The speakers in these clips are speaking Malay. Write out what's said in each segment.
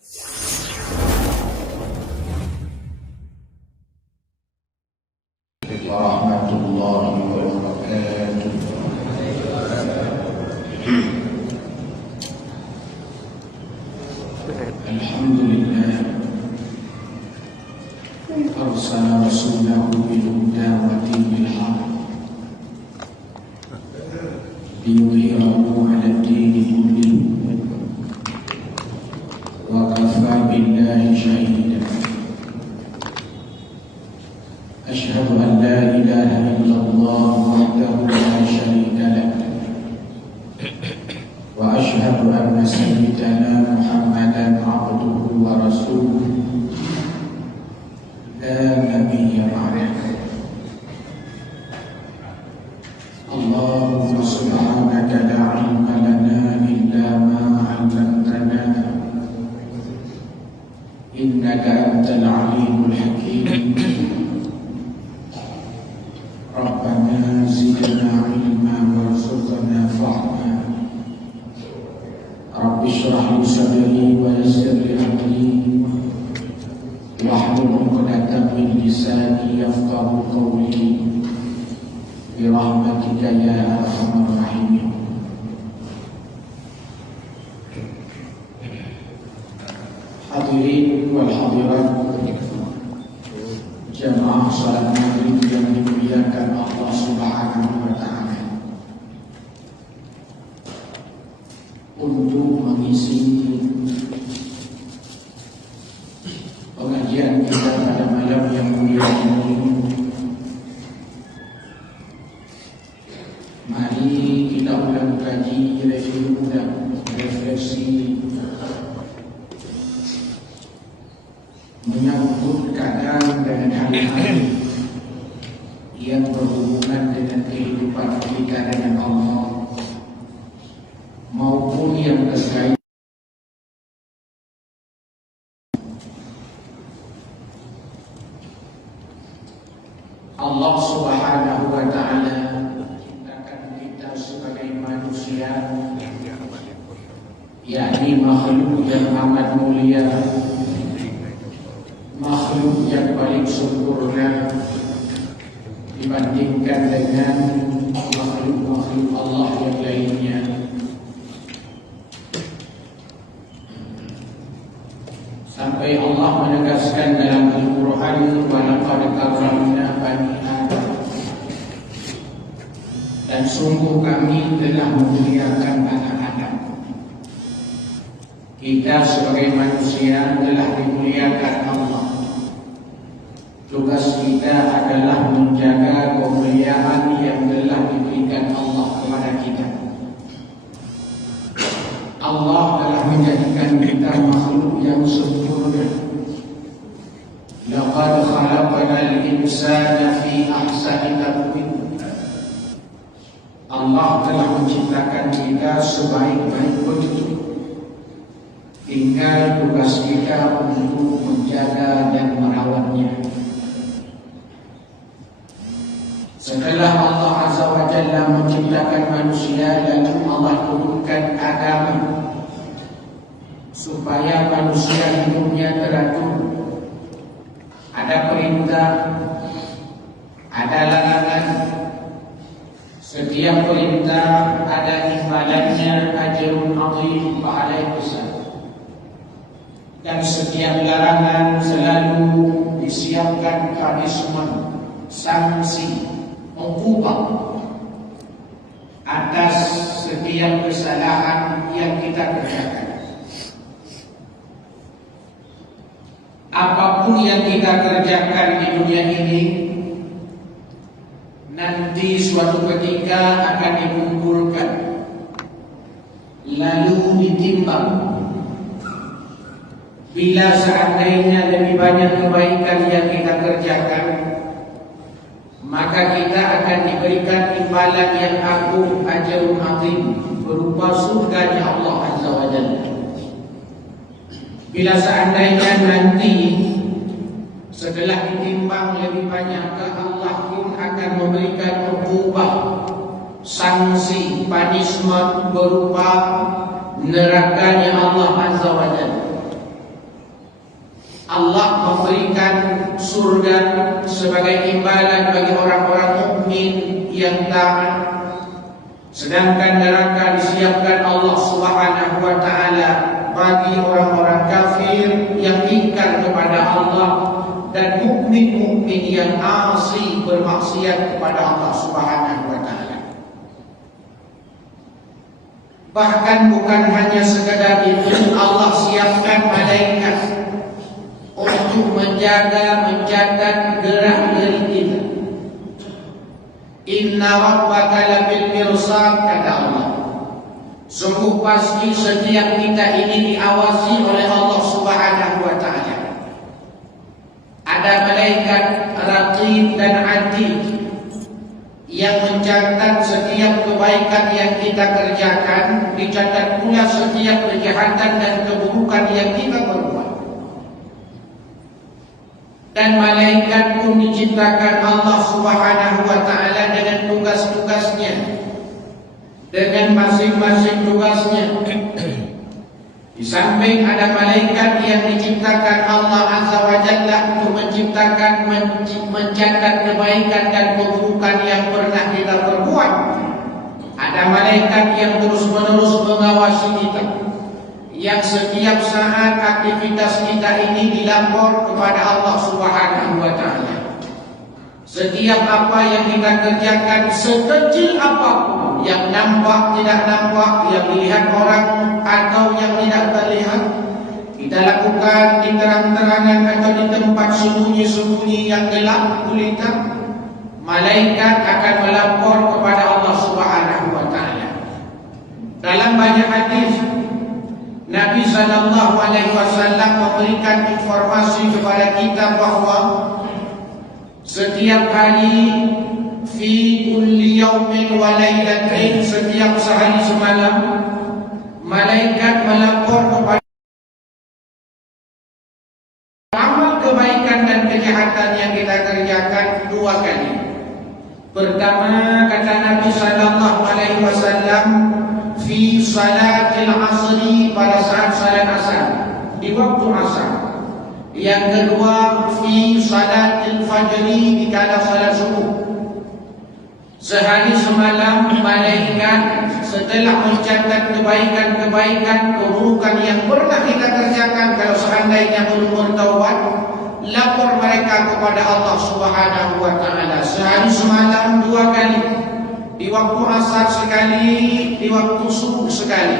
warahmatullahi wabarakatuh. Alhamdulillah arsala rasulahu bil huda wa dinil haq liyudhhirahu 'ala ad-dini kullihi wa kafaa billahi shahidan. Asyhadu an la ilaha illallah wahdahu la syarika lah wa asyhadu anna sayyidana Muhammadan abduhu wa rasuluh la nabiyya ba'dah. Allahumma subhanaka la ilma lana illa ma 'allamtana innaka antal alimul hakim. Rabbana zidna ilma warzuqna fahma. Rabbi shrah li sadri wa yassir li amri wahlul 'uqdatam min lisani yafqahu qawli bi rahmatika ya arhamar rahimin. Hadirin wal hadirat, jamaah salat maghrib yang dimuliakan Allah Subhanahu wa ta'ala. Untuk mengisi pengajian kita pada malam yang mulia ini, mari kita ulang kaji, refleksi menyangkut keadaan dan hal-hal yang berhubungan dengan kehidupan kita dengan Allah maupun yang terkait Allah Subhanahu wa ta'ala menciptakan kita sebagai manusia, yakni makhluk yang amat mulia, makhluk yang paling sempurna dibandingkan dengan makhluk-makhluk Allah yang lainnya. Sampai Allah menegaskan dalam Al-Quran, wa laqad karramna bani Adam, dan sungguh kami telah memuliakan anak Adam. Kita sebagai manusia telah dimuliakan Allah. Tugas kita adalah menjaga kemuliaan yang telah diberikan Allah kepada kita. Allah telah menjadikan kita makhluk yang sempurna. Laqad khalaqnal insana fi ahsani taqwim. Allah telah menciptakan kita sebaik-baik bentuk. Tinggal tugas kita untuk menjaga dan merawatnya. Setelah Allah Azza wa Jalla menciptakan manusia, lalu Allah turunkan agama supaya manusia hidupnya teratur. Ada perintah, ada larangan. Setiap perintah ada imbalannya, ajrun 'azim pahala besar. Dan setiap larangan selalu disiapkan punishment, sanksi, hukuman atas setiap kesalahan yang kita kerjakan. Apapun yang kita kerjakan di dunia ini, nanti suatu ketika akan dikumpulkan, lalu ditimbang. Bila seandainya lebih banyak kebaikan yang kita kerjakan, maka kita akan diberikan imbalan yang agung, ajrun 'azim, berupa surganya Allah Azza wa Jalla. Bila seandainya nanti setelah ditimbang lebih banyak, Allah pun akan memberikan hukuman, sanksi, punishment berupa nerakanya Allah Azza wa Jalla. Allah memberikan surga sebagai imbalan bagi orang-orang mukmin yang taat, sedangkan neraka disiapkan Allah Subhanahu wa taala bagi orang-orang kafir yang ingkar kepada Allah dan mukmin-mukmin yang asi bermaksiat kepada Allah Subhanahu wa taala. Bahkan bukan hanya sekadar itu, Allah siapkan malaikat untuk menjaga, mencatat gerak-gerik kita. Inna rabbaka labil mirsad, kata Allah. Sungguh pasti setiap kita ini diawasi oleh Allah Subhanahu wa taala. Ada malaikat raqib dan atid yang mencatat setiap kebaikan yang kita kerjakan, dicatat pula setiap kejahatan dan keburukan yang kita perbuat. Dan malaikat pun diciptakan Allah Subhanahu wa taala dengan tugas-tugasnya, dengan masing-masing tugasnya. Di samping ada malaikat yang diciptakan Allah Azza wa Jalla untuk menciptakan, mencatat kebaikan dan keburukan yang pernah kita perbuat. Ada malaikat yang terus-menerus mengawasi kita, yang setiap saat aktivitas kita ini dilapor kepada Allah Subhanahu wa taala. Setiap apa yang kita kerjakan, sekecil apapun, yang nampak, tidak nampak, yang dilihat orang atau yang tidak terlihat, kita lakukan di terang-terangan atau di tempat sembunyi-sembunyi yang gelap gulita, malaikat akan melapor kepada Allah Subhanahu wa taala. Dalam banyak hadis, Nabi sallallahu alaihi wasallam memberikan informasi kepada kita bahawa setiap hari, fi kulli yawmin wa lailatin, setiap sehari semalam, malaikat melapor kepada amal kebaikan dan kejahatan yang kita kerjakan 2 kali. Pertama, kata Nabi sallallahu alaihi wasallam, fi salatil asri, pada saat salat asar, di waktu asar. Yang kedua, fi salatil fajri, di kala salat subuh. Sehari semalam malaikat setelah mencatat kebaikan-kebaikan, keburukan yang pernah kita kerjakan, kalau seandainya belum bertaubat, lapor mereka kepada Allah Subhanahu wa taala. Sehari semalam 2 kali. Di waktu asar sekali, di waktu subuh sekali.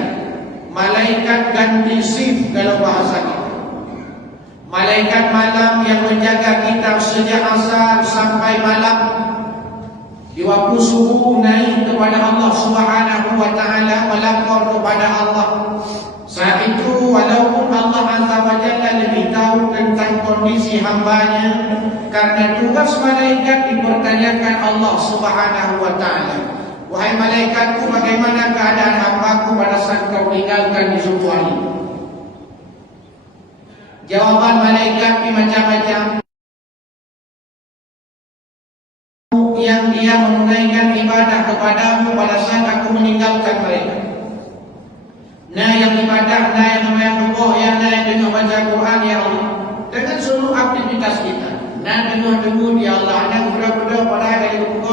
Malaikat ganti shift kalau bahasa kita. Malaikat malam yang menjaga kita sejak asar sampai malam. Di waktu subuh naik kepada Allah Subhanahu wa taala, melapor kepada Allah. Saat itu walaupun Allah Azza wa Jalla lebih tahu tentang kondisi hambanya, karena tugas malaikat dipertanyakan Allah Subhanahu wa taala. Wahai malaikatku, bagaimana keadaan hambaku pada saat kau tinggalkan di subuh hari? Jawaban malaikat macam-macam. Yang dia menunaikan ibadah kepadamu pada saat aku meninggalkan mereka. Nah yang ibadah, nah yang sembahyang subuh, yang dengan baca Quran, ya Allah, dengan seluruh aktivitas kita. Nah dengar-dengar, ya Allah, anak budak-budak pada hari buku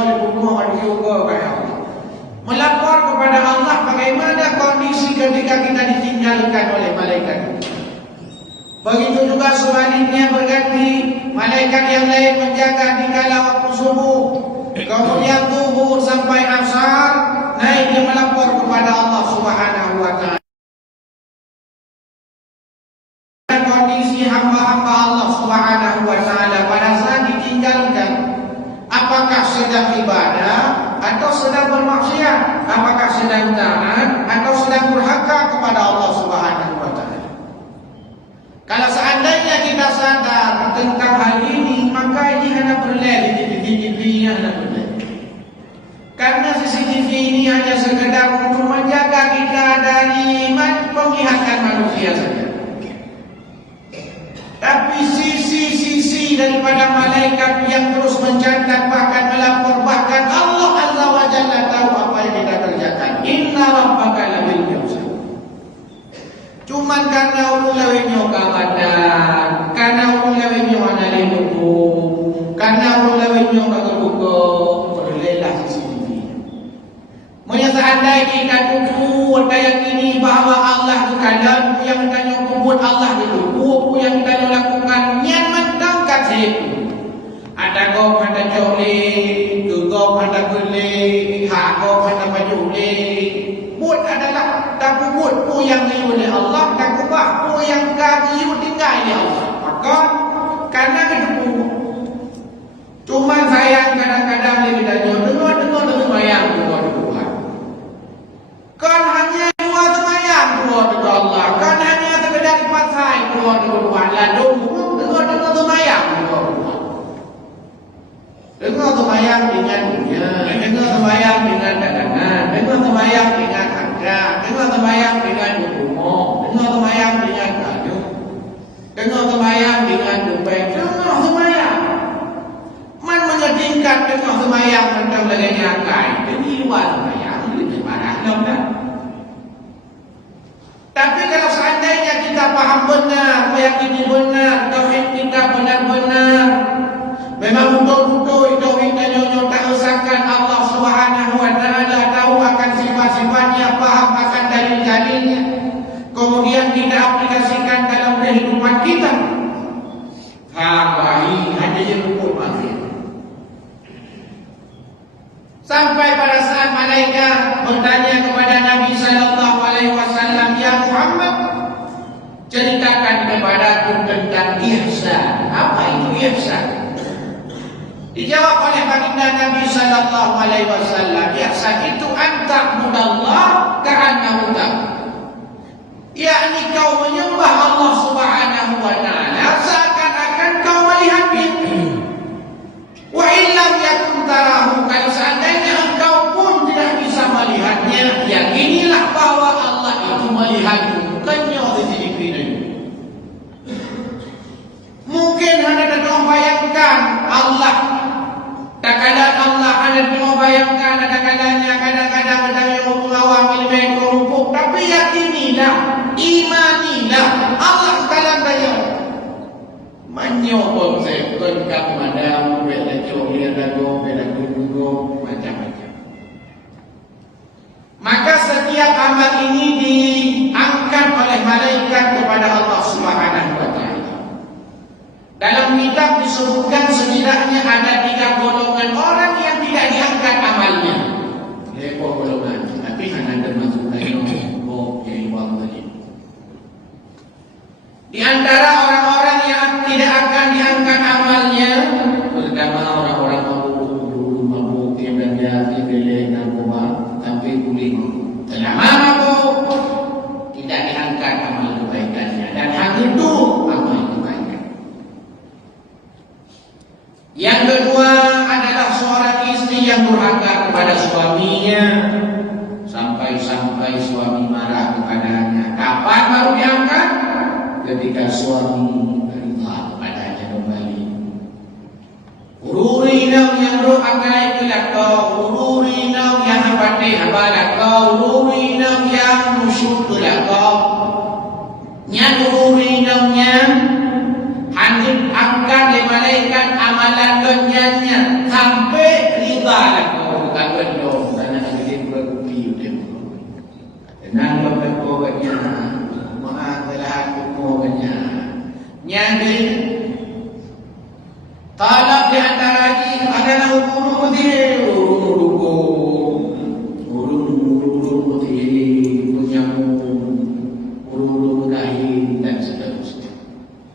hari juga, ya Allah. Melapor kepada Allah bagaimana kondisi ketika kita ditinggalkan oleh malaikat. Begitu juga sebaliknya berganti, malaikat yang lain menjaga di kala waktu subuh, kemudian zuhur sampai asar, naik dia melapor kepada Allah Subhanahu wa taala. Kondisi hamba-hamba Allah Subhanahu wa taala pada saat ditinggalkan, apakah sedang ibadah atau sedang bermaksiat, apakah sedang taat atau sedang durhaka kepada Allah Subhanahu wa taala. Kalau seandainya kita sadar tentang hal ini, maka ini hanya berlari di TV-nya, hanya berlari. Karena CCTV ini hanya sekedar untuk menjaga kita dari penglihatan manusia saja. Tapi sisi-sisi daripada malaikat yang terus mencatat, bahkan melapor, bahkan Allah Azza wa Jalla tahu apa yang kita kerjakan. Inna rabbaka labil mirsad. Cuman karena ululawinyo kabadan, karena tidak buku yang ini bahawa Allah itu kalam, buku yang kita buat Allah itu, buku yang kita lakukan yang menangkan itu. Ada kau pada jole, kau pada beli, hak kau pada bajule. Buat adalah tak buat buku yang diu oleh Allah, tak buat buku yang diu tinggal oleh Allah. Maka karena itu cuma sayang kadang-kadang dia dengar semayang dua Tuhan. Kan hanya dua semayang dua Allah. Kan hanya sekedar pasai dua Tuhan. Lalu dengar semayang dua Tuhan. Dengar semayang dengan dunia, dengar semayang dengan dagangan, dengar semayang dengan harga, dengar semayang dengan rumah, dengar semayang dengan kayu, dengar semayang dengan dompet, dengar semayang. Man mengetingkat dengar semayang tentang laganya akai, jadi luar semayang, itu marah tak? Tapi kalau seandainya kita paham benar, meyakini benar, tauhid kita benar-benar, memang betul-betul tauhid dan nyonya tak usahakan Allah Subhanahu wa taala, tahu akan sifat-sifatnya, paham akan dalil-dalilnya, kemudian kita aplikasikan dalam kehidupan kita. Baik, hanya rukun masih. Sampai pada saat malaikat bertanya kepada Nabi sallallahu alaihi wasallam, "Ya Muhammad, ceritakan kepadaku tentang ihsan." Apa itu ihsan? Dijawab oleh baginda Nabi sallallahu alaihi wasallam, ihsan itu anta'budallah ka'annahu tarak. Yakni kau menyembah Allah Subhanahu wa taala seakan-akan kau melihat dia. Wa illam yakun tarahu, kalau seandainya engkau pun tidak bisa melihatnya, yakinilah bahwa Allah itu melihatmu, bukannya di sini. Mungkin anda tak bayangkan Allah. Kadang-kadang Allah ada membayangkan, kadang-kadang ada yang mengawal ilmu kerupuk, tapi yakinilah, imanilah Allah sekalian saja. Menyokong sekon kat madam, bela cohir dago, bela gugo, macam-macam. Maka setiap amal ini diangkat oleh malaikat kepada Allah Subhanahu wa taala. Dalam kitab disebutkan setidaknya ada 3 golongan orang yang tidak diangkat amalnya. Lepo golongan, tapi hanya termasuk dalam yang wang tadi. Di antara orang-orang yang tidak akan diangkat amalnya, pertama orang-orang mabuk yang berjati beli narkoba, tapi kuling selama mabuk tidak diangkat amal kebaikannya, dan hal itu amal kebaikan. Yang kedua adalah seorang istri yang durhaka kepada suaminya, sampai suami marah kepadanya. Kapan baru diangkat? Ketika suami rida kepadanya kembali. Ururina yang doakan itulah kau, ururina yang abadi abalah kau, ururina yang musyukulah kau, yang ururina yang hanjut angkat di malaikat amalan dunyanya sampai rida lah kau, bukan bendong karena ada berkupi udah. Tenang bapak kau bagian adalah hukumnya. Nyandi kalau di antara lagi adalah hukum dia, urun punya kain dan seterusnya.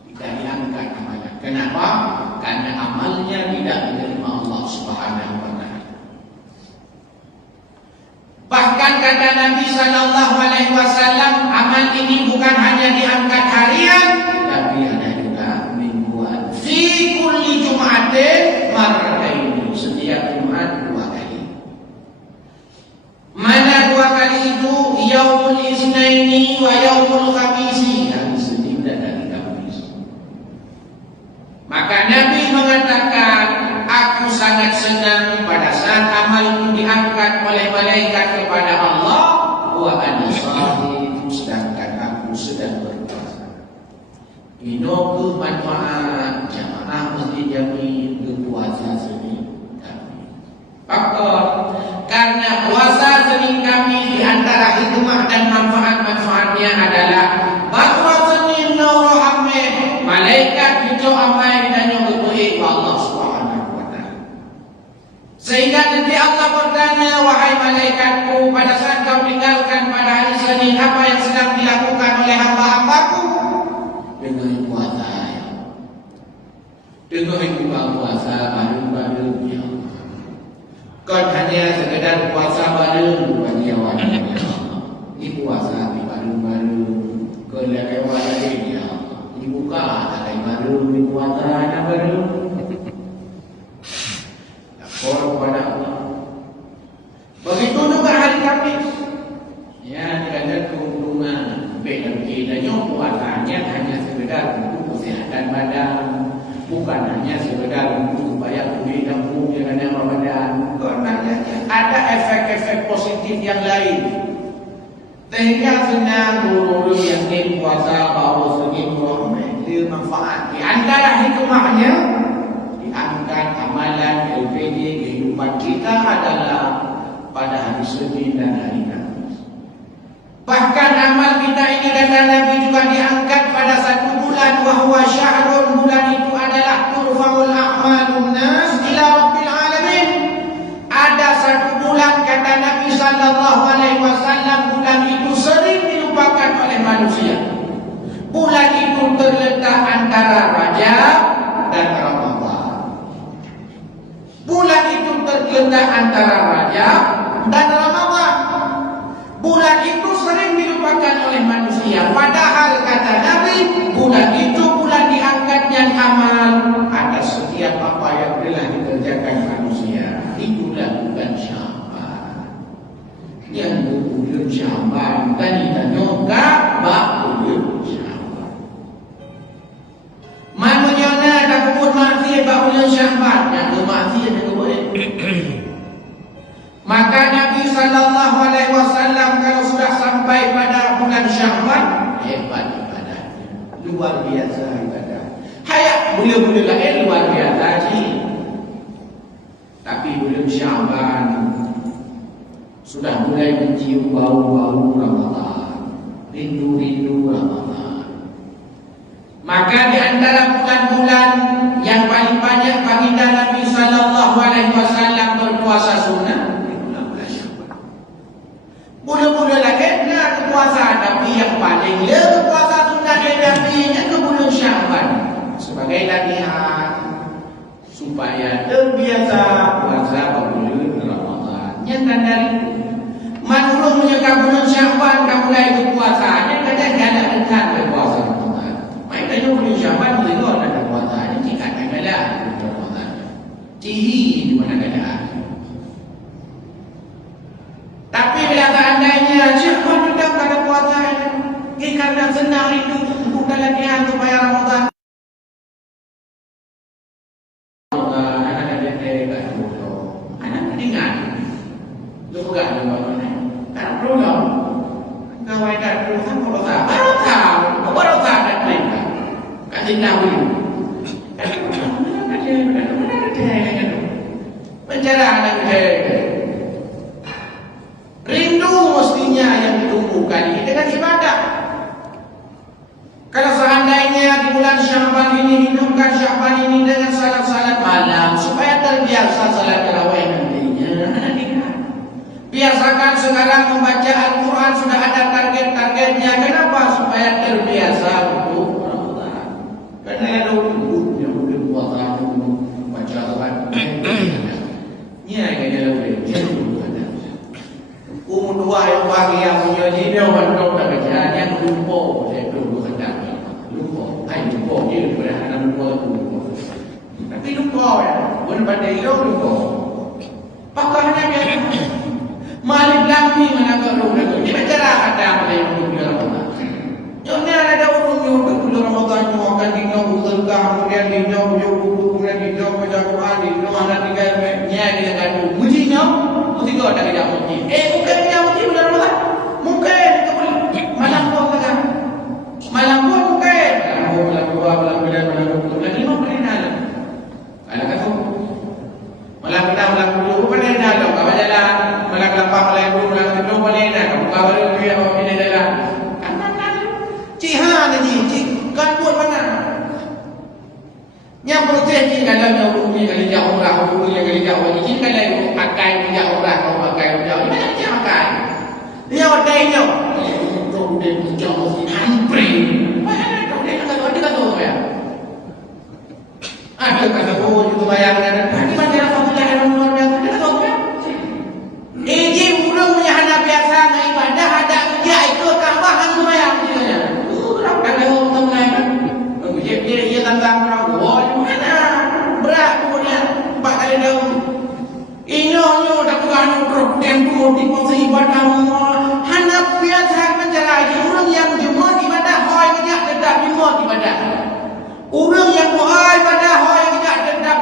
Tidak diangkat amalnya. Kenapa? Karena amalnya tidak diterima Allah Subhanahu wa taala. Bahkan kata Nabi sallallahu alaihi wasallam, amal ini bukan hanya diangkat harian, tapi ada juga mingguan. Fi kulli Jum'atin marratain, setiap Jumat 2 kali. Mana 2 kali itu? Yaumul Isnaini wa Yaumul Khamisi, hari Senin dan hari Kamis. Maka Nabi mengatakan, aku sangat senang pada saat amal itu diangkat oleh malaikat kepada Allah, wa ana shahid, sedangkan aku sedang berpuasa. Inoku manfaat jamaah mesti jamin berpuasa sini. Faktor Karena puasa sering kami di antara hikmah dan manfaat-manfaatnya adalah bahwa senin rahme malaikat itu amai dan yang berdoa Allah Subhanahu wa taala. Sehingga nanti Allah bertanya, wahai malaikatku, pada saat kau tinggalkan pada hari Senin, apa yang sedang dilakukan oleh hamba-hambaku? Dengan puasa. Dengan puasa baru-baru. Kan hanya sekedar puasa baru bagi awak. Ini puasa baru-baru. Kelewat lagi dia. Dibuka ada baru, di puasa ada baru. Lapor kepada Allah. Begitu juga hari Kamis. Ya, ada keuntungan. Beda bedanya puasanya hanya sekedar untuk kesehatan badan. Bukan hanya sekedar untuk supaya kulit dan kulit dengan Ramadan. Karena ada efek-efek positif yang lain. Sehingga senang guru yang ingin puasa bawa sedikit dia manfaat. Di antara hikmahnya diangkat amalan LPD kehidupan kita adalah pada hari Senin dan hari Kamis. Bahkan amal kita ini kata Nabi juga diangkat pada satu bulan, wahwa syahrun, bulan itu adalah turfa'ul a'malun nas ila rabbil alamin. Ada satu bulan kata Nabi sallallahu alaihi wasallam, bulan itu sering dilupakan oleh manusia. Bulan itu terletak antara Rajab dan Ramadan. Bulan itu terletak antara Rajab dan Ramadan. Bulan itu sering dilupakan oleh manusia. Padahal kata Nabi, bulan itu bulan diangkatnya amal atas setiap apa yang telah dikerjakan manusia. Itulah bulan Sya'ban. Yang bulan Sya'ban tadi tanyoka bak bulan Sya'ban. Manusia nak kebun maksiat bak bulan Sya'ban. Yang maksiat yang boleh. Maka Nabi sallallahu alaihi wasallam kalau sudah sampai pada bulan Sya'ban, hebat ibadahnya, luar biasa ibadah. Hayat boleh-boleh lain luar biasa je. Tapi bulan Sya'ban sudah mulai mencium bau-bau Ramadan, rindu-rindu Ramadan. Maka di antara bulan-bulan yang paling banyak baginda Nabi sallallahu alaihi wasallam berpuasa sunnah, bulan-bulan lagi nak puasa, tapi yang paling puasa sunnah dia Nabi-nya ke bulan Sya'ban sebagai latihan supaya terbiasa puasa bulan Ramadan. Yang dari manulung menyeka bulan Sya'ban kamu mulai berpuasa, dia kata jangan rentan berpuasa Ramadan. Maknanya bulan Sya'ban dengar ada puasa, jika tak ada Ramadan. Cihi di mana keadaan. Tapi bila seandainya Sya'ban tidak ada puasa ini, karena senang itu bukan latihan supaya Ramadan. Anak-anak dia tak bodoh. Anak ingat, lu bukan ada mana? Tak perlu. Kau ada perlu sama rosa. Baru tahu tak terima. Kasih tahu. Penjara anak dia. Rindu mestinya yang ditumbuhkan ini dengan ibadah. Kalau seandainya di bulan Sya'ban ini hidupkan Sya'ban ini dengan salat-salat malam supaya terbiasa salat tarawih nantinya. Anak ingat. Biasakan sekarang membaca Al-Quran sudah ada target-targetnya. Kenapa? Supaya terbiasa untuk Ramadan. Karena ada umurnya boleh puasa baca Al-Quran. Ini agaknya lebih. Umur dua yang bagi yang punya jiwa untuk tak kerja yang lupa saya dulu hendak lupa, lupa dia daripada anak lupa tu. Tapi lupa ya, bukan pada hilang lupa. Pakainya biasa. Malik lagi mana kau nak dia bicara kata apa yang bulan Ramadan. Jomnya ada urutnya untuk bulan Ramadan yang akan dinau berkah kemudian dinau buku kemudian dinau baca Quran dinau anak tiga nyai dia kata mujinya. Mesti kau ada tidak muji. Bukan dia muji bulan Ramadan. Mungkin malam pun kan. Malam pun mungkin. Malam dua, malam bulan, malam 20. Lagi mau beri dalam. Kalau kata malam kita malam 20 pun beri dalam. Kau jalan guru yang kali jauh ni jadi kalau ibu pakai punya orang kau pakai punya ni mana dia pakai dia pakai dia untuk dia jauh ni hampir mana kau dia kata ya ada kata itu bayangkan di mana alhamdulillah orang dia kata ya ini mula punya anak biasa ngai ibadah ada dia itu tambahan sembahyang dia orang kata orang lain dia tantang orang mana berat punya 4 kali daun inyo dah bukan untuk tempo di posisi ibadah hanap biasa menjalani orang yang jumlah ibadah hoi tidak tetap jumlah ibadah orang yang hoi ibadah hoi tidak tetap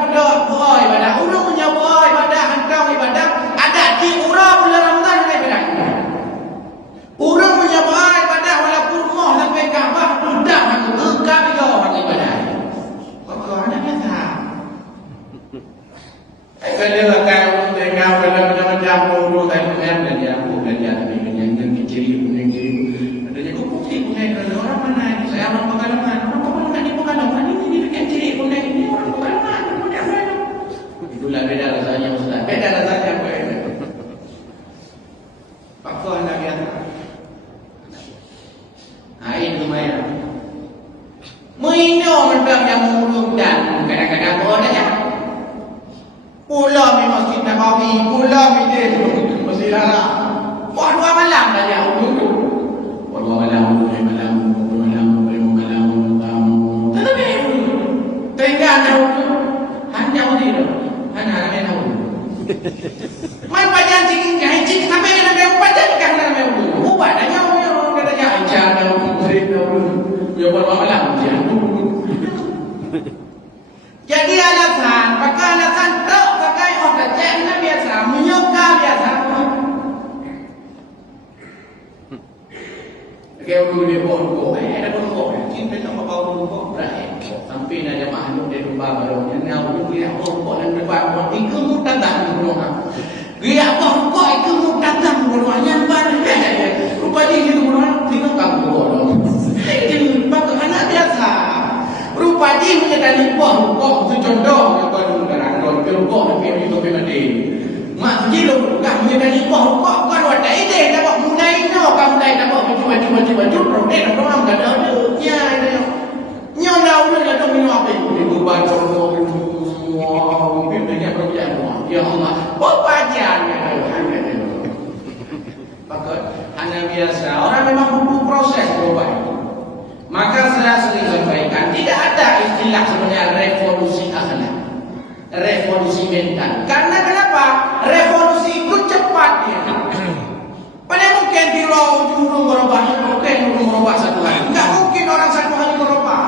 hoi ibadah orang punya hoi ibadah hantar ibadah ada di orang bulan Ramadan ibadah orang punya hoi ibadah walaupun mau sampai Kaabah tidak engkau juga ibadah kok ada biasa kalau kau tengah macam-macam pun tak mengenal dan dia pun dan dia yang kecil ada je kok kecil orang mana saya orang pengalaman ni pengalaman ini kecil pun ini orang pengalaman macam mana itulah beda rasanya ustaz beda rasanya apa ini pakar nak biasa ini lumayan Muino macam yang murung dan kadang-kadang boleh aja pulau memang kita kami pulau ini masih lara dua malam dah dia dua malam tetapi tengah hanya udir hanya ramai tahu main pajan cikin kahit cik sampai nak yang pajan kan ramai udir ubah dah nyawa kata jangan jangan dia berapa malam dia jadi alasan pakai alasan pakai otak cendana biasa menyuka biasa kalau dulu dia bohong ada bohong cinta sama kau bohong berakhir sampai ada makhluk dia lupa baru yang ngau dia bohong dan berbuat itu mutadam bohong dia bohong itu mutadam bohong yang baru rupa dia itu bohong tidak kamu bohong ini bagaimana biasa rupa dia menjadi bohong itu contoh yang baru kalau bohong dia itu memang mak jilu kah menjadi bohong kok kan ada ide dah buat mulai no kamu dah dah buat cuba problem program kan ada ya nyo dah udah dah minum apa itu baca semua mungkin banyak perbincangan ya Allah bacaan pakai hanya biasa orang memang butuh proses berubah maka saya sering sampaikan tidak ada istilah sebenarnya revolusi akhlak revolusi mental karena kenapa revolusi itu cepat dia pada mungkin di ujung merubah mungkin merubah satu hari enggak mungkin orang satu hari merubah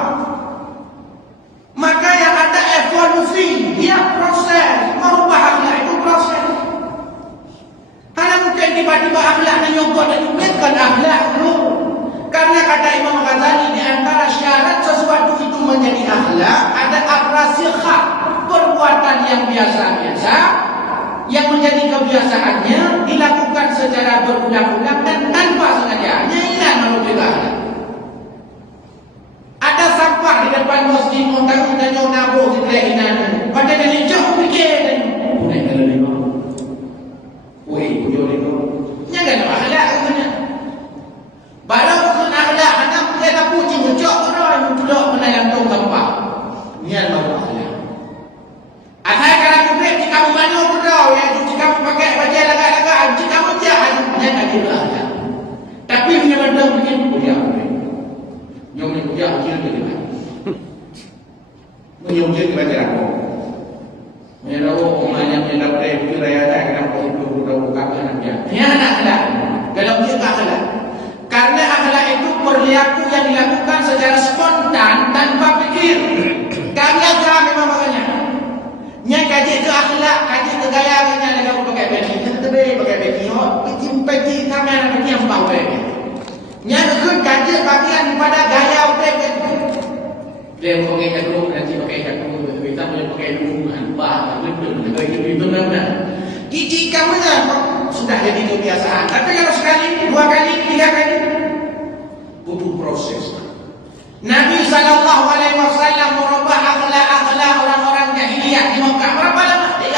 maka yang ada evolusi dia proses merubah akhlak itu proses karena mungkin tiba-tiba akhlaknya nyogok dan bukan akhlak dulu karena kata Imam Ghazali di antara syarat sesuatu itu menjadi akhlak ada ar-rasikhah perbuatan yang biasa-biasa yang menjadi kebiasaannya dilakukan secara berulang-ulang dan tanpa sengaja hilang menuju akhlak ada sampah di depan masjid orang kita jauh nabuh kita hinan pada dari jauh fikir dan naik kalau dia weh jauh dia jangan akhlak katanya baru pun akhlak anak kita puji muncul orang muncul menayantung tempat ni baru akhlak asal kalau kubrik jika kamu mana berau ya jika kamu pakai baju lagak-lagak jika kamu jahat jangan juga akhlak tapi punya benda begini punya yang ni punya ujian dia punya ujian dia baca aku punya tahu orang yang dapat kira ya tak kena itu tahu kakak nak dia ni akhlak kalau dia akhlak karena akhlak itu perilaku yang dilakukan secara spontan tanpa pikir kami akan memang makanya nya kaji ke akhlak kaji ke gaya nya lega pakai baju tebe pakai baju picim peci kamera bagi yang pakai nya ke kaji bagian pada gaya utek dia pakai jarum nanti pakai jarum kita boleh pakai lumban bah betul itu mana gigi kamu sudah jadi kebiasaan tapi kalau sekali 2 kali 3 kali butuh proses Nabi SAW merubah akhlak orang-orang jahiliyah di Mekah berapa lama? 30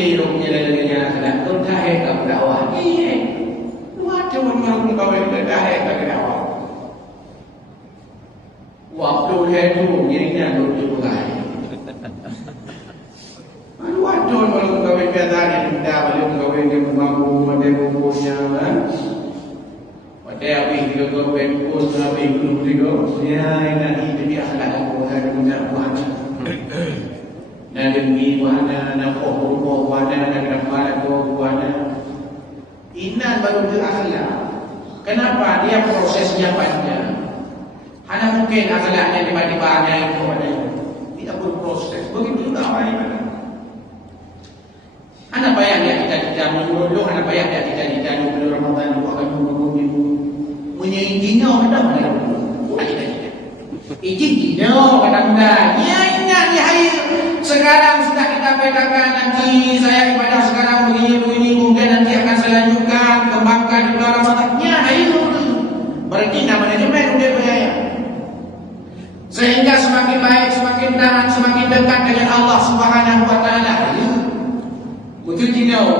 ciro menjalankan akhlak tu dah tak berdakwah. Waduh orang kau yang dah tak berdakwah. Waktu itu dirinya duduk berai. Waduh orang kau yang dah dah balik kau yang mengaku mendebunya kan. Pada habis kita kau pempus habis belum tiga. Ya ini jadi akhlak aku hari punya buat. Na demi wana na kohong wana na grafala ko wana. Inan baru berakhlak. Kenapa? Dia prosesnya panjang. Hanya mungkin akhlaknya tiba-tiba ada itu ada. Tidak berproses. Begitu juga orang ibadah. Anak bayang dia kita menurut anak bayang dia kita bulan Ramadan itu akan menunggu menyainginya ada mana? Izinnya kadang-kadang. Ya ingat ya sekarang sudah kita bedakan nanti saya ibadah sekarang begini mungkin nanti akan saya lanjutkan kembangkan di bulan Ramadan-nya ayo berarti namanya juga udah berjaya sehingga semakin baik semakin tahan semakin dekat dengan Allah Subhanahu wa taala. Betul tidak?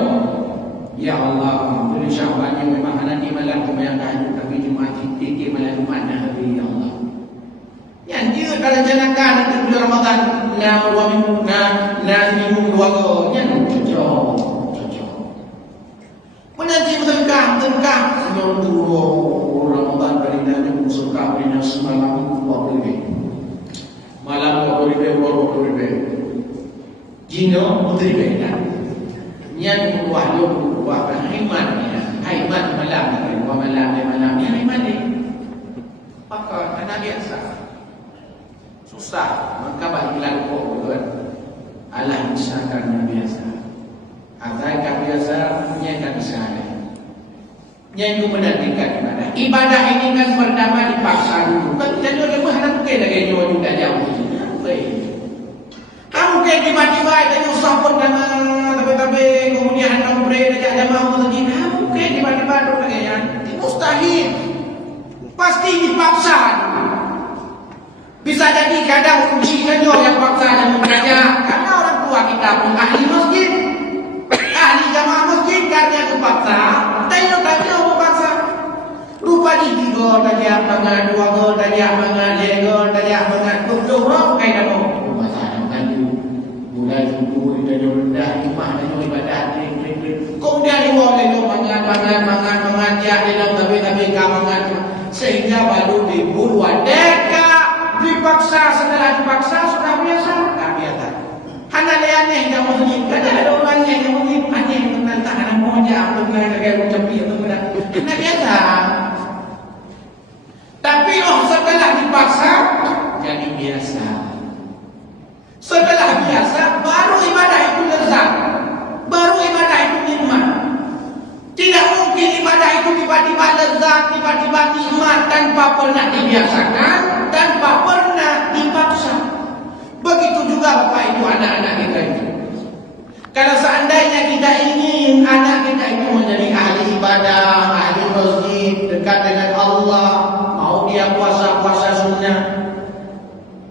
Ya Allah, insyaallah memang nanti malam kebayangkan kami Jumat ini malam mana hari ya Allah. Yang dia kalau janakan nanti bulan Ramadan na 2 minggu na seminggu 2 nya cocok. Menanti tengkam sebelum turun Ramadan perintah musuh perintah semalam 20 malam 20 jino putri beda. Yang wahyu haiman malam ni haiman ni. Maka anak biasa susah maka hilang kok kan alah misalkan yang biasa atau biasa yang bisa yang itu menantikan ibadah ini kan pertama dipaksa dulu kan jadi orang mana mungkin lagi jauh juga jauh kamu kayak tiba-tiba ada nyusah pun tapi kemudian kamu beri ada mau lagi kamu kayak tiba-tiba ada lagi yang mustahil pasti dipaksa. Bisa jadi kadang ujiannya yang paksa dan mengajak karena orang tua kita pun ahli masjid, ahli jamaah masjid karena terpaksa. Tanya paksa. Rupa di tiga tanya mangan, 2 tanya mangan, 3 tanya mangan. Tuh kayak apa? Pasal kan mulai dulu itu rendah di mana ibadah kemudian diwale mangan ya dalam tapi mangan sehingga baru dibuat deka dipaksa setelah dipaksa sudah biasa tak biasa. Hanya aneh yang muslim kan ada orang yang muslim aneh tentang anak moja apa kayak macam itu benar biasa. Tapi setelah dipaksa jadi biasa. Setelah biasa baru ibadah itu lezat. Baru ibadah itu nikmat. Tidak mungkin ibadah itu tiba-tiba lezat, tiba-tiba nikmat tanpa pernah dibiasakan, tanpa pernah dipaksa. Begitu juga Bapak Ibu anak-anak kita itu. Kalau seandainya kita ingin anak kita itu menjadi ahli ibadah, ahli masjid, dekat dengan Allah, mau dia puasa sunnah,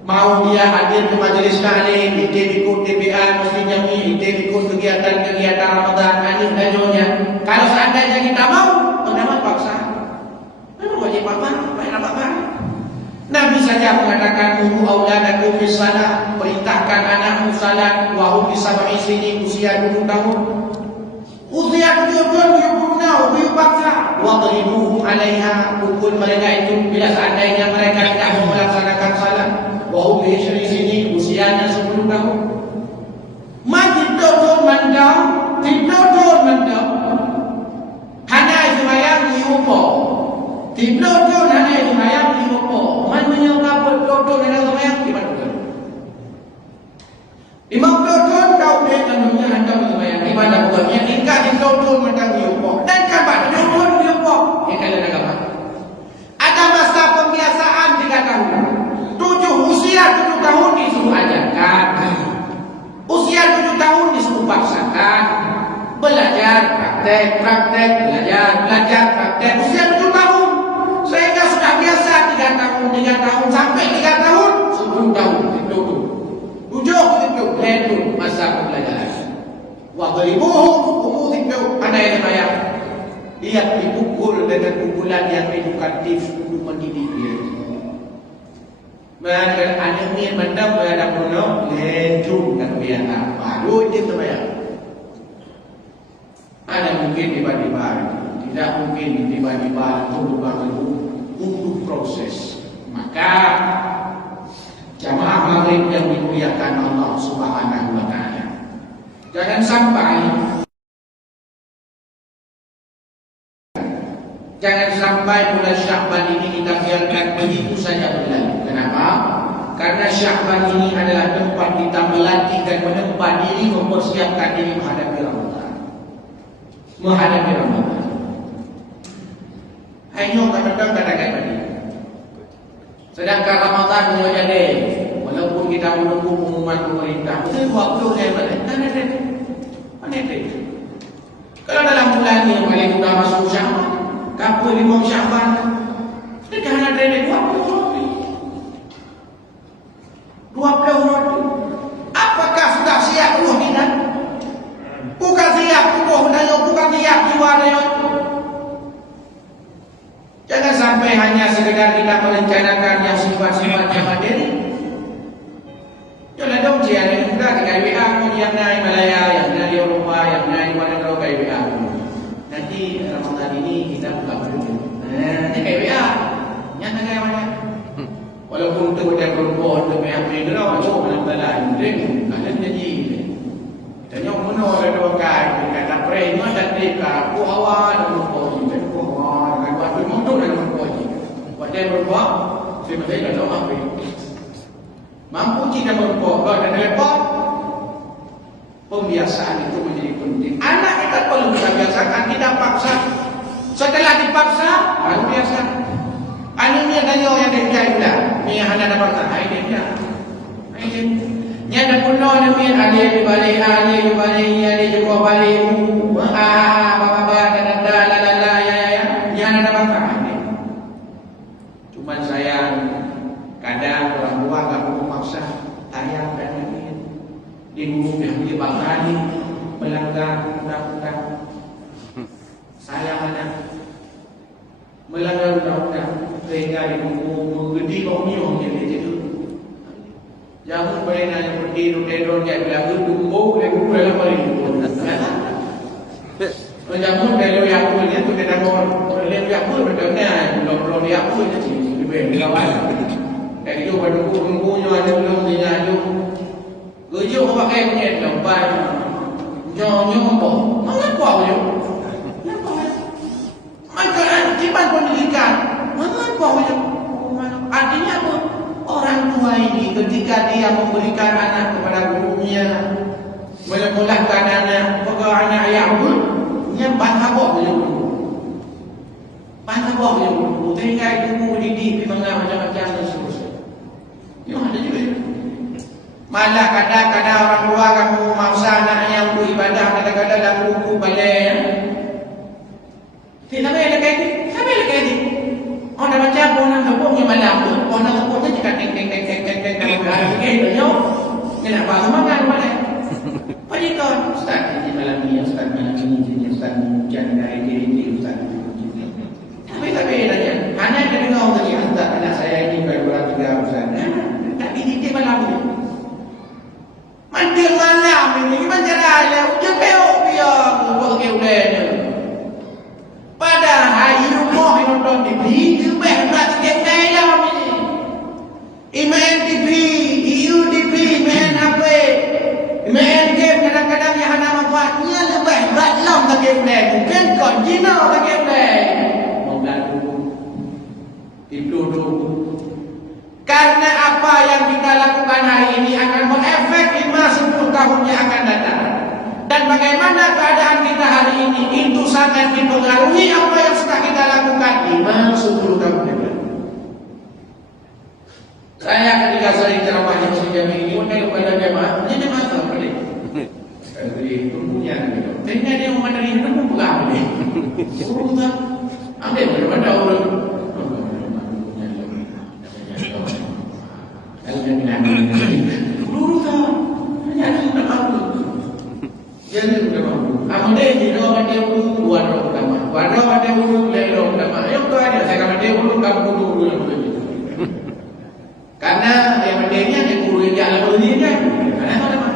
mau dia hadir ke majelis taklim, ikut TPA masjid jami, ikut kegiatan Ramadan, ini tajunya. Kalau seandainya kita mau, kenapa paksa? Memang wajib paksa, banyak paksa. Nabi saja mengatakan muru auladakum bis salat, perintahkan anakmu salat wa hum bisab'i sinin usia 7 tahun. Usia 7 tahun dia paksa, wadribuhum 'alaiha, pukul mereka itu bila seandainya mereka tidak mau melaksanakan salat. Wa hum bi sinin usianya 10 tahun. Mati dodon mandang, tidodon mandang. Hanya semayang diupo. Tidodon hanya semayang diupo. Mana dapat dodon hanya semayang di mana? Imam dodon kau dia kandungnya anda semayang di mana bukannya tinggal di dodon mandang diupo. Dan kabar dodon diupo. Yang kalian agama. Ada masa pembiasaan 3 tahun. Usia 7 tahun disuruh ajarkan. Usia 7 tahun disuruh paksakan. Belajar, praktek, belajar, praktek. Usia 7 tahun. Sehingga sudah biasa 3 tahun, sampai 3 tahun, 10 tahun. 7 itu masa pembelajaran. Wadribuhum umutiku pandai bayar. Dia dipukul dengan pukulan yang edukatif untuk mendidik dia. Maka anak ni mendap pada pulau lejung dan biasa. Baru dia terbayar. Ada mungkin tiba-tiba, tidak mungkin tiba-tiba untuk proses. Maka jamaah maghrib yang dimuliakan Allah Subhanahu wa taala, jangan sampai bulan Sya'ban ini kita biarkan begitu saja berlalu. Kenapa? Karena Sya'ban ini adalah tempat kita melatih dan menempa diri, mempersiapkan diri menghadapi Ramadan. Hanya kadang-kadang katakan tadi. Sedangkan Ramadan boleh jadi, walaupun kita menunggu pengumuman pemerintah, betul 20 hari mana ada? Kalau dalam bulan ini paling mudah masuk Sya'ban, kapal 5 Sya'ban, dekat ada 20 roti. Apakah sudah siap ruh kita? Bukan siap tubuh dan bukan siap jiwa dan. Jangan sampai hanya sekedar kita merencanakan yang sifat-sifatnya materi. Jangan dong yang sudah kita WA yang naik Malaya, yang dari Eropa, yang naik mana kalau kayak WA. Nanti Ramadan ini kita buka baru. Ini kayak WA. Yang kayak mana? Walaupun tu ada perempuan tu yang bergerak, cuma dalam dalam ada jadi. Dan yang mana ada dua kali, kata prema dan deka, aku awal dan berpuji, dan aku awal dan waktu mundur dan berpuji. Waktu yang berbuat, saya masih tak tahu apa. Mampu kita berbuat dan lepas, pembiasaan itu menjadi penting. Anak kita perlu kita biasakan, kita paksa. Setelah dipaksa, baru biasa. Anu ni tanya yang dia pula. Ni hana dapat tak hai dia. Nya ada puno ni ada di balik ada juga balik. Baba la ya. Nya hana dapat tak hai. Cuma saya kadang orang tua enggak mau maksa tayang dan ini. Di guru yang dibangani melanggar undang-undang. Saya mana melanggar undang-undang sehingga menggedi orang yang dia itu. Jangan boleh nanya berdiri dedon dia bilang tunggu dia boleh balik. Jangan kalau yang punya tu kita boleh yang pun betulnya belum yang pun jadi lebih kawan. Dari itu tunggu ada belum dia tu. Kerja pakai punya lembar. Jangan apa? Mana kuat je. Maka akibat pendidikan artinya apa? Orang tua ini ketika dia memberikan anak kepada gurunya, menyemulahkan anak, pegang anak yang pun, dia bantah buat dia guru. Tinggal guru didik, mengajar macam-macam dan seterusnya. Yang ada juga. Malah kadang-kadang orang tua kamu maksa anaknya untuk ibadah, kadang-kadang dalam buku balik. Tidak boleh kayak ini. Orang macam orang tepuk yang malam tu, orang tepuknya jika teng gitu yo. Kenapa semangat mana? Pagi kan Ustaz di malam ni, Ustaz malam ni, Ustaz jangan dari diri Ustaz. Tapi aja. Hanya dengar tadi Ustaz anak saya ini baru 3 Ustaz. Tak dididik malam ni. Mandi malam ini gimana caranya? Udah peok dia buat keudenya. Pada hari rumah yang nonton TV, dia berat sikit kaya ni. Main TV, TV, main HP, main game kadang-kadang yang hana manfaatnya lebih berat lah tak kaya mungkin kau Cina tak kaya modal dulu, itu dulu. Karena apa yang kita lakukan hari ini akan berefek 5-10 tahun yang akan datang. Dan bagaimana keadaan kita hari ini itu sangat dipengaruhi apa yang sudah kita lakukan 5-10 tahun depan. Saya ketika sering ceramahnya Masjid Jami ini, mengenai kepada jemaah, dia jemaah apa ni? Jadi tunggunya gitu. Tengah dia mengenai itu pun pegang ni. Suruh tak? Ambil mana orang? Kalau dia bilang, luru tak? Hanya ada yang tak tahu. Jadi Amade di ro mate ulu dua ro utama. Waro mate ulu le ro utama. Ayo tu ada saya mate ulu kamu dulu yang begitu. Karena yang mate-nya dia guru yang jalan dulu dia. Karena apa nama?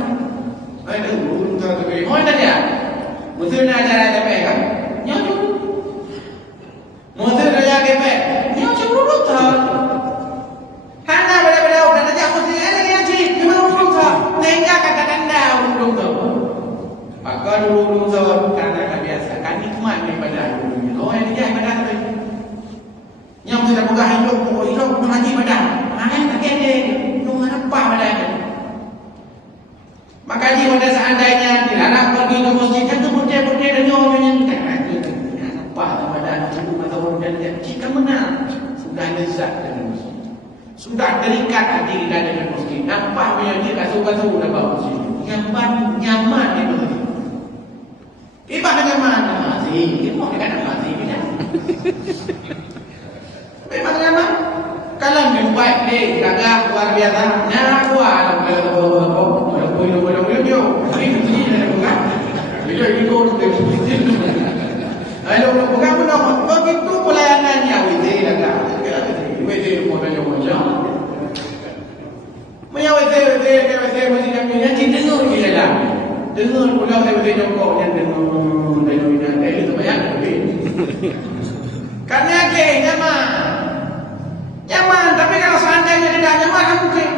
Ada guru tu tu. Oh ada dia. Musuh nak ajar apa kan? Nyawa. Musuh nak ajar apa? Nyawa dulu tu. Hana benda-benda orang nak jago sini ada yang cik. Cuma dulu tu. Nengah kata tanda dulu tu. Maka dulu tu karena biasa kan nikmat daripada dulunya. Kau yang dia ibadah tu. Yang sudah buka hidup mengaji ibadah. Yang tak ada nunggu apa badannya. Maka jika seandainya dilarang pergi ke masjid kan tu putih-putih dan nyonya tak ada apa badan tubuh atau badan jika menang sudah lezat dengan masjid. Sudah terikat hati kita dengan masjid. Nampak punya dia kasuh-kasuh dah bawa masjid. Nyaman di masjid. Ibadah nyaman masjid. Kita kata masjid tidak. Memang nyaman. Kalau yang baik deh, agak luar biasa. Nah, kuat. Boleh dia. Ini ada bukan? Bila itu Kalau bukan pun begitu pelayanannya witi agak. Witi modalnya macam. Punya witi mesti kami nanti dengar dia lah. Dengar pula saya witi jongkok yang dengar itu banyak. Karena ke nyaman, tapi kalau seandainya tidak nyaman, mungkin.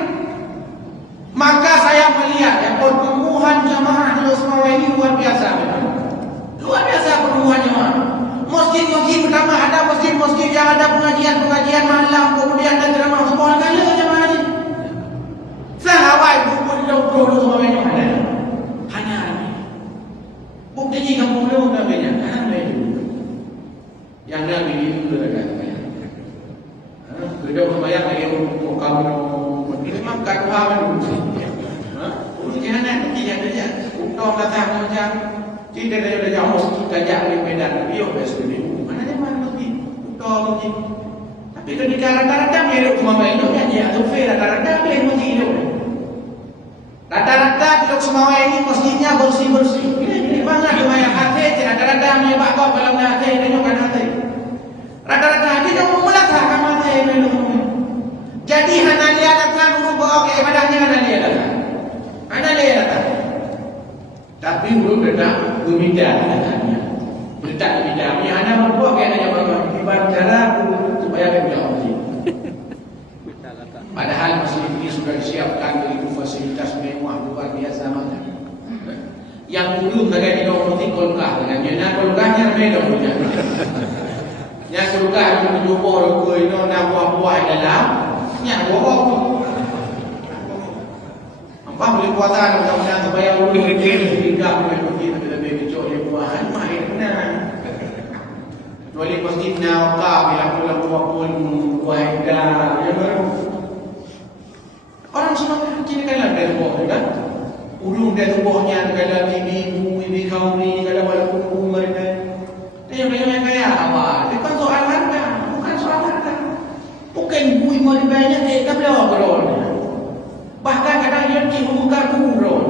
Maka saya melihat pertumbuhan jamaah di Usmawa ini luar biasa. Luar biasa pertumbuhan jamaah. Masjid-masjid pertama ada masjid-masjid yang ada pengajian malam, kemudian ada ceramah semua kali jamaah ini. Sehawai buku di Usmawa semua ini ada. Hanya ada. Buktinya kampung dia namanya ada itu. Yang Nabi itu dekat. Sudah membayar lagi untuk kamu memang kat kamu. Ujian nak ujian dia. Untuk datang macam tidak ada jauh gajah di Medan. Dia besok ni. Mana dia mana lagi? Untuk uji. Tapi ketika rata-rata mereka cuma main dia tu fair rata-rata dia uji itu. Rata-rata kita semua ini masjidnya bersih-bersih. Ini mana cuma yang hati rata-rata dia bawa dalam hati dia bukan hati. Rata-rata dia cuma melaksanakan mata yang jadi hanya dia datang dulu bawa ke ibadahnya hanya dia datang. Tapi belum datang berbeda katanya. Berita berbeda. Dia hanya berbuat kayak hanya berbuat ibadah cara supaya kita uji. Padahal masjid ini sudah disiapkan begitu fasilitas mewah luar biasa macam. Yang belum ada di Nomor Kolkah dengan jenak Kolkahnya beda punya. Yang Kolkah itu menjumpa orang itu nak buah-buah dalam. Yang buah tu. Apa boleh puasa mudah-mudahan supaya ulu hingga boleh pergi lebih kecil dia buahan main benar. Kecuali masjid Nawqah bila pulang pun buah hingga dia baru. Orang semua kecil kan dari buah kan. Ulung dari buahnya kalau ibu kaum ni kalau walaupun mereka dia yang kaya awal. Itu soal harga, bukan soal harga. Bukan bui mau dibayarnya tak berapa. Bahkan kadang dia bukan kurang.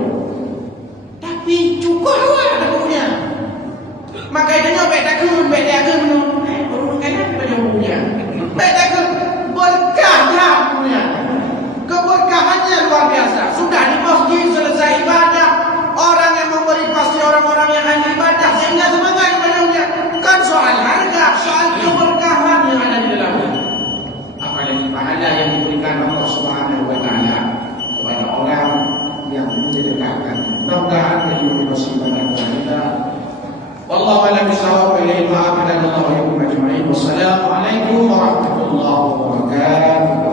Tapi cukup lah ada punya. Maka dia beda kun orang kaya pada punya. Beda kun berkahnya punya. Keberkahannya luar biasa. Sudah di masjid selesai ibadah, orang yang memberi pasti orang-orang yang ahli ibadah sehingga semangat ibadahnya. Bukan soal harga, soal keberkahan yang ada di dalamnya. Apalagi pahala yang diberikan Allah Subhanahu wa taala kepada orang yang mendekatkan. Mudah-mudahan menjadi musibah kita. Wallahu a'lam bishawab. Wassalamualaikum warahmatullahi wabarakatuh.